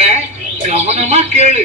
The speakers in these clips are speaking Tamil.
பாடுறேன், கவனமா கேளு.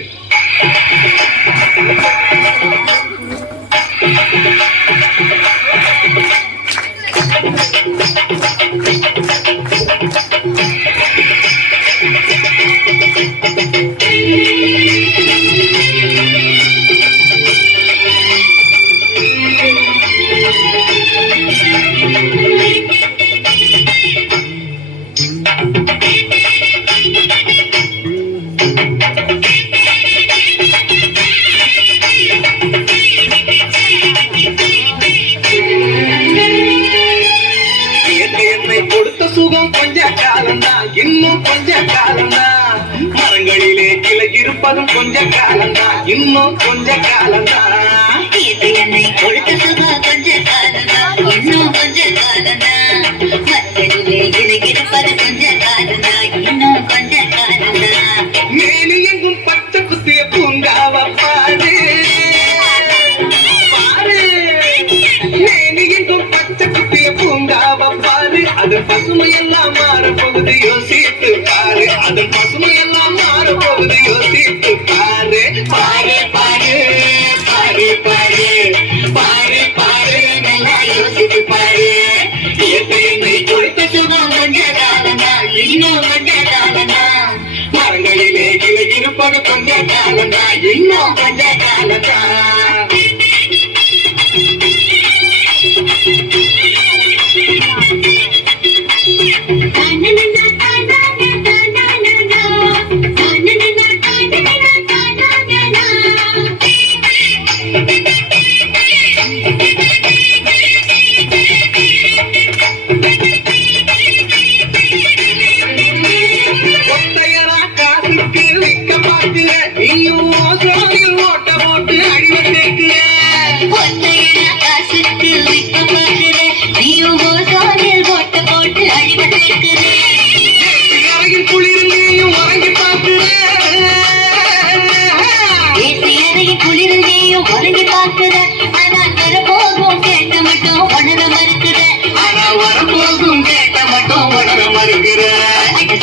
சுகம் கொஞ்ச காலம்தான், இன்னும் கொஞ்ச காலம்தான். மரங்களிலே கிளை இருப்பதும் கொஞ்ச காலம்தான், இன்னும் கொஞ்ச காலம்தான். என்னை கொடுத்த சுகம் கொஞ்ச காலம்தான், இன்னும் கொஞ்ச காலம்தான். மரங்களிலே கிளை இருப்பது கொஞ்ச காலம்தான், இன்னும் கொஞ்ச காலம்தான். மேலி எங்கும் பச்சை குத்திய பூங்காவ பாரு பாரு, மேலி எங்கும் பச்சை குத்திய பூங்காவ பாரு. அது பசுமையெல்லாம் மாறப்போகுது, யோசித்து பாரு. அது பசுமையெல்லாம் மாறப்போகுது, யோசித்து பாரு. பாரு பாரு பாரு பாரு பாரு பாரு, நல்லா யோசித்து பாரு. என்னை கொடுத்த சுகம் கொஞ்ச காலம்தான், இன்னும் கொஞ்ச காலம்தான். மரங்களிலே கிளை இருப்பது கொஞ்ச காலம்தான், இன்னும் கொஞ்ச காலம்தான்.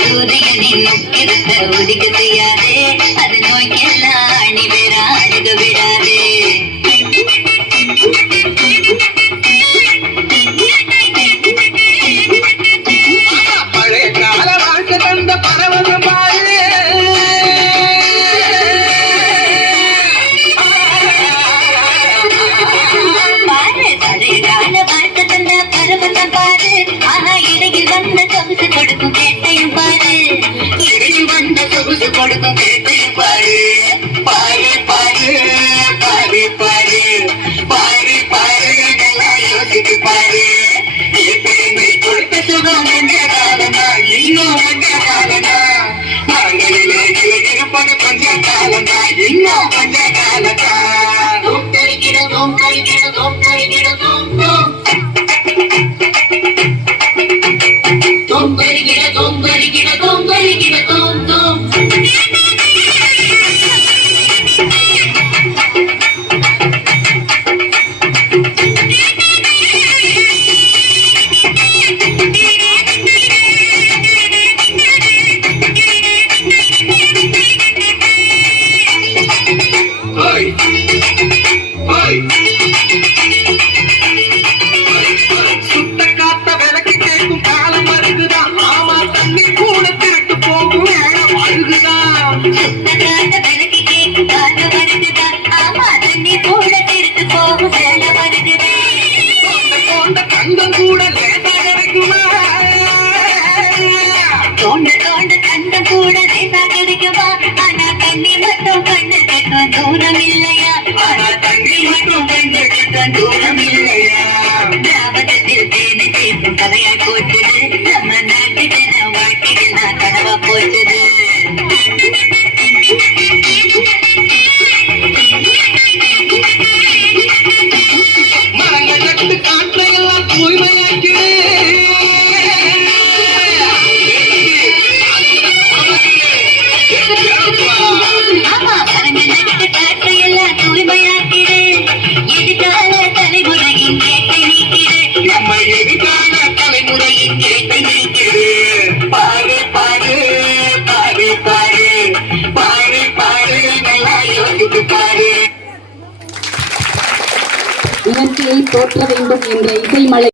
சூரியனின் முக்கிரத்த ஒதுக்க செய்யாதே, அது நோய்க்கெல்லாம் அணி வேற அழுக விடாதே. பழைய கால வாழ்க்கை தந்த பரவசம் பாரு. பாரு பழைய கால வாழ்க்கை தந்த பரவசம் பாரு. ஆனா இடையில் வந்த சொகுசு கொடுக்கும் கேட்டையும் பாரு. இடையில் வந்த சொகுசு கொடுக்கும் கேட்டையும் பாரு. பாரு பாரு பாரு பாரு பாரு பாரு, நல்லா யோசித்து பாரு. என்னை கொடுத்த சுகம் கொஞ்ச காலமா, இன்னும் கொஞ்ச காலமா. மரங்களிலே கிளை இருப்பது கொஞ்ச காலமா, இன்னும் கொஞ்ச காலமா. தோம் கருகிறதோம் கருகிறதோம் கருகிறதோம் தோம் கருகிறதோம் கருகிறதோம் கருகிறதோம் தோம். சுத்த காத்த விலைக்கு கேட்கும் காலம் வருதுதான். ஆமா, தண்ணி கூட திருட்டு போகும் நேரம் அழுகுதான். சுத்த காத்த விலைக்கு கேட்கும் காலம் வருதுதான். ஆமா, தண்ணி கூட திருட்டு போகும் நேரம் வருதுதான். தோண்ட கண்டம் கூட லேசா கிடைக்குமா? தோண்ட தோண்ட கண்டம் கூட லேசா கிடைக்குமா? ஆனா தண்ணி மட்டும் கண்ணு கேட்கும் தூரம் இல்லையா? ஆனா தண்ணி மட்டும் கண்ணு கேட்கும் தூரம் இல்லையா? திராவதத்தில் தேனை சேர்க்கும் கதையா போச்சுது. நம்ம நாட்டு ஜன வாழ்க்கையில் நான் கனவா போச்சுது. மரங்கள் நட்டு காற்றை எல்லாம் தூய்மையாக்கிடு. ஆமா, மரங்கள் நட்டு காற்றை எல்லாம் தூய்மையாக்கிடு. எதிர்கால தலைமுறையின் கேட்டை நீக்கிடு. இயற்கையை போற்ற வேண்டும் என்ற இசைமலை